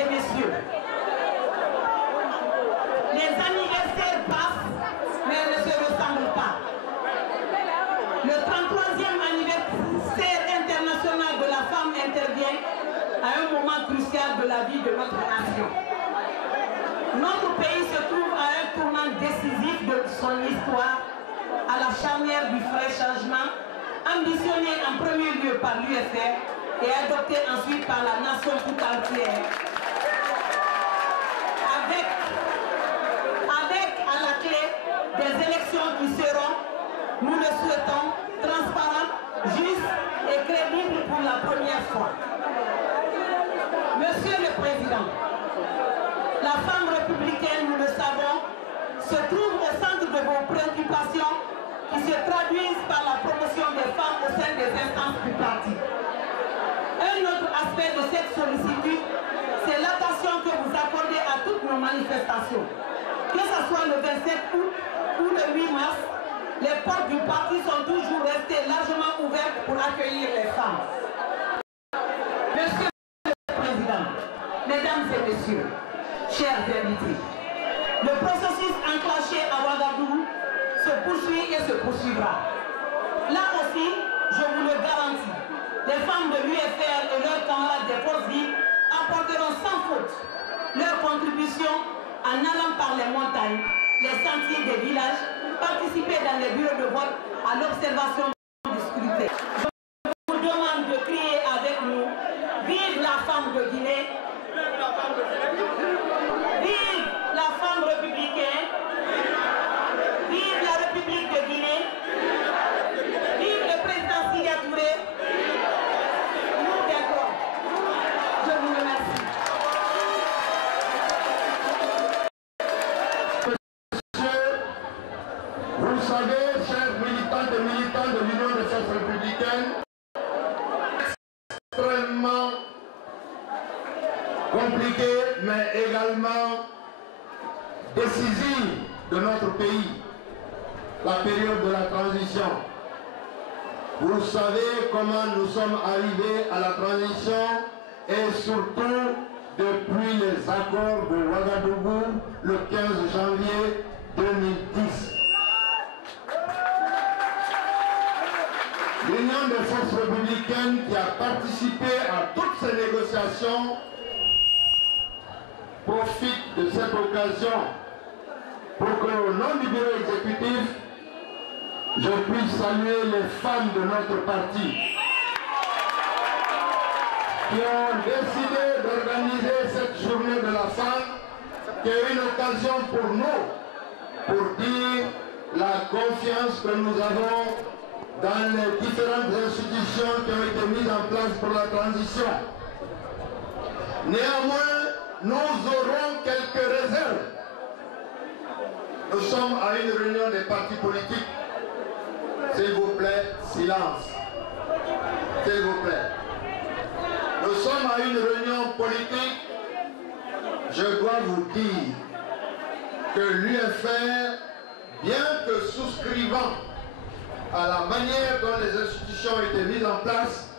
et messieurs, les anniversaires passent, mais ne se ressemblent pas. Le 33e anniversaire international de la femme intervient à un moment crucial de la vie de notre nation. Notre pays se trouve à un tournant décisif de son histoire, à la charnière du vrai changement, ambitionné en premier lieu par l'UFR et adopté ensuite par la nation tout entière. Avec à la clé des élections qui seront, nous le souhaitons, transparentes, justes et crédibles pour la première fois. Monsieur le Président, la femme républicaine, nous le savons, se trouve au centre de vos préoccupations qui se traduisent par la promotion des femmes au sein des instances du parti. Un autre aspect de cette sollicitude, c'est l'attention que vous accordez à toutes nos manifestations. Que ce soit le 27 août ou le 8 mars, les portes du parti sont toujours restées largement ouvertes pour accueillir les femmes. Monsieur le Président, Mesdames et Messieurs, chers invités, le processus enclenché à Ouagadougou se poursuit et se poursuivra. Là aussi, je vous le garantis, les femmes de l'UFR et leurs camarades des forces vives apporteront sans faute leur contribution en allant par les montagnes, les sentiers des villages, participer dans les bureaux de vote à l'observation du scrutin. Je vous demande de crier avec nous, vive la femme de Guinée, vive la femme républicaine, vive la République de Guinée, vive le président Sékou Touré, nous d'accord. Je vous remercie. Vous le savez, chers militantes et militants de l'Union des forces républicaines, extrêmement compliqué, mais également décisive de notre pays, la période de la transition. Vous savez comment nous sommes arrivés à la transition et surtout depuis les accords de Ouagadougou le 15 janvier 2010. L'Union des forces républicaines qui a participé à toutes ces négociations profite de cette occasion pour que au nom du bureau exécutif, je puisse saluer les femmes de notre parti qui ont décidé d'organiser cette journée de la femme qui est une occasion pour nous pour dire la confiance que nous avons dans les différentes institutions qui ont été mises en place pour la transition. Néanmoins, nous aurons quelques réserves. Nous sommes à une réunion des partis politiques. S'il vous plaît, silence. S'il vous plaît. Nous sommes à une réunion politique. Je dois vous dire que l'UFR, bien que souscrivant à la manière dont les institutions ont été mises en place,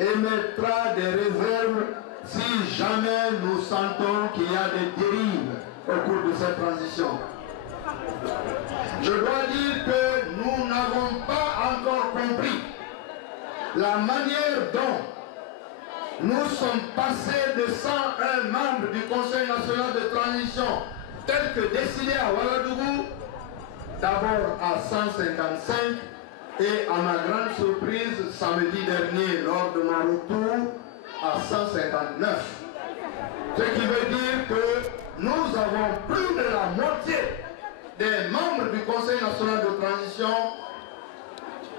émettra des réserves si jamais nous sentons qu'il y a des dérives au cours de cette transition. Je dois dire que nous n'avons pas encore compris la manière dont nous sommes passés de 101 membres du Conseil national de transition tel que décidé à Ouagadougou, d'abord à 155 et à ma grande surprise samedi dernier lors de mon retour à 159. Ce qui veut dire que nous avons plus de la moitié des membres du Conseil national de transition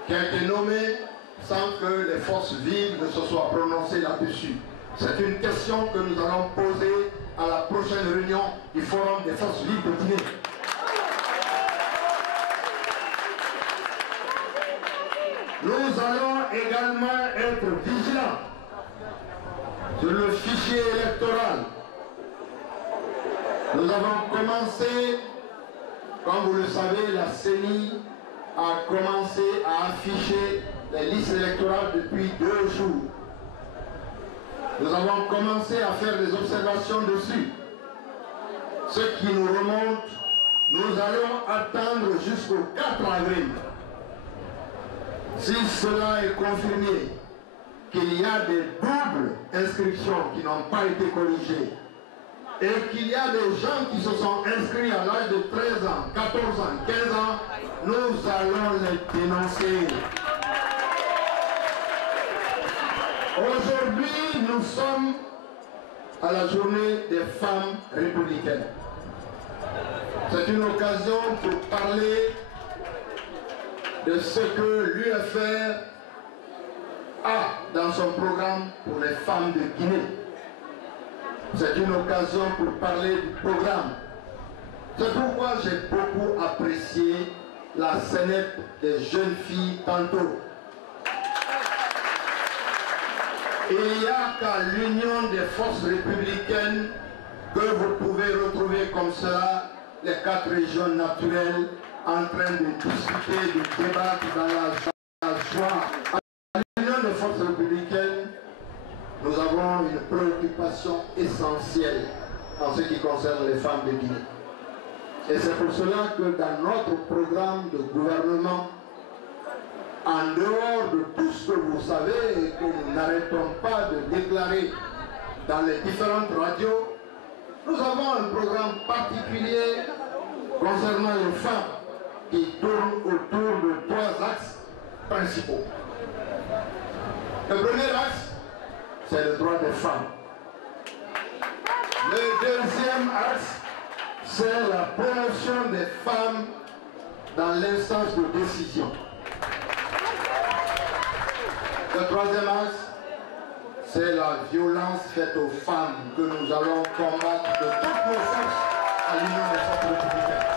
qui a été nommé sans que les forces vives ne se soient prononcées là-dessus. C'est une question que nous allons poser à la prochaine réunion du Forum des forces vives de Guinée. Nous allons également être vigilants sur le fichier électoral. Nous avons commencé, comme vous le savez, la CENI a commencé à afficher les listes électorales depuis 2 jours. Nous avons commencé à faire des observations dessus. Ce qui nous remonte, nous allons attendre jusqu'au 4 avril. Si cela est confirmé, qu'il y a des doubles inscriptions qui n'ont pas été corrigées et qu'il y a des gens qui se sont inscrits à l'âge de 13 ans, 14 ans, 15 ans, nous allons les dénoncer. Aujourd'hui, nous sommes à la journée des femmes républicaines. C'est une occasion pour parler de ce que l'UFR a dans son programme pour les femmes de Guinée. C'est une occasion pour parler du programme. C'est pourquoi j'ai beaucoup apprécié la scénette des jeunes filles tantôt. Il n'y a qu'à l'union des forces républicaines que vous pouvez retrouver comme cela les 4 régions naturelles en train de discuter, de débattre dans la joie. À l'union des forces républicaines, nous avons une préoccupation essentielle en ce qui concerne les femmes de Guinée. Et c'est pour cela que dans notre programme de gouvernement, en dehors de tout ce que vous savez et que nous n'arrêtons pas de déclarer dans les différentes radios, nous avons un programme particulier concernant les femmes qui tourne autour de 3 axes principaux. Le premier axe, c'est le droit des femmes. Le deuxième axe, c'est la promotion des femmes dans l'instance de décision. Le troisième axe, c'est la violence faite aux femmes que nous allons combattre de toutes nos forces à l'Union des forces républicaines.